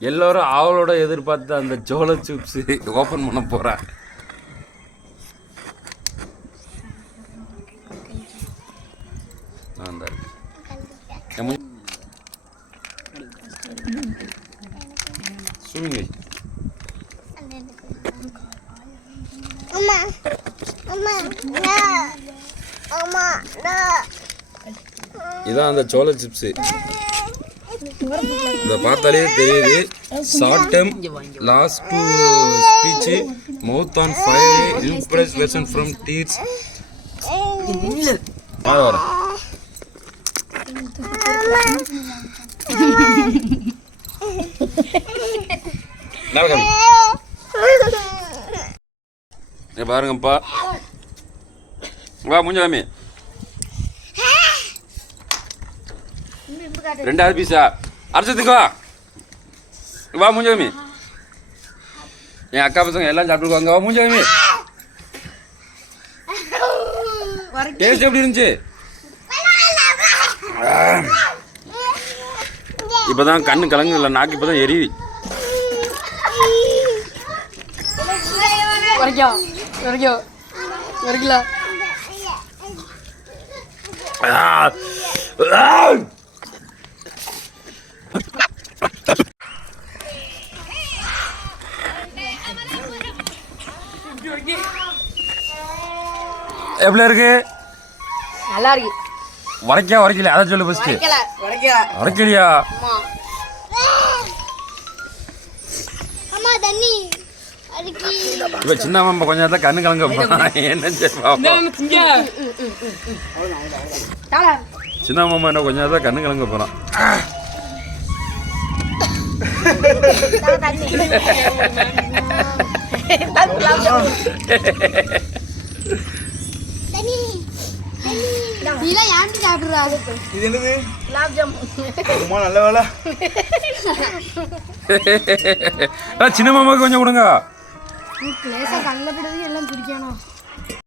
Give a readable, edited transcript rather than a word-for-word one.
எல்லோரும் அவளோட எதிர்பார்த்து அந்த சோள சிப்ஸ் ஓப்பன் பண்ண போகிறேன். இதான் அந்த சோள சிப்ஸு. இதை பார்த்தாலே தெரியுது. Short term last to speech mouth on fire Impress version from tears. பாருங்கப்பா, வா மூஞ்சாமி. 2வது பீஸா அரைச்சதுக்கு வா வா மூஞ்சாமி. என் அக்கா பசங்க எல்லாம் சாப்பிட்டுருக்காங்க. வா மூஞ்சாமி. டேஸ்ட் எப்படி இருந்துச்சு? இப்பதான் கண்ணு கலங்கு இல்லை, நாக்கு இப்பதான் எரியுது. எப்படி இருக்கு? நல்லா இருக்கு. வரைக்கல அதை சொல்லு ஃபர்ஸ்ட். வரைக்கலையா? இப்ப சின்ன மாமா கொஞ்ச நேரத்துல கண்ணு கலங்க போறான். என்ன சின்ன மாமா என்ன கொஞ்ச நேரத்துல கண்ணு கலங்க போறான். சின்ன மாமாவுக்கு கொஞ்சம் கொடுங்க. எல்லாம் பிடிக்கணும்.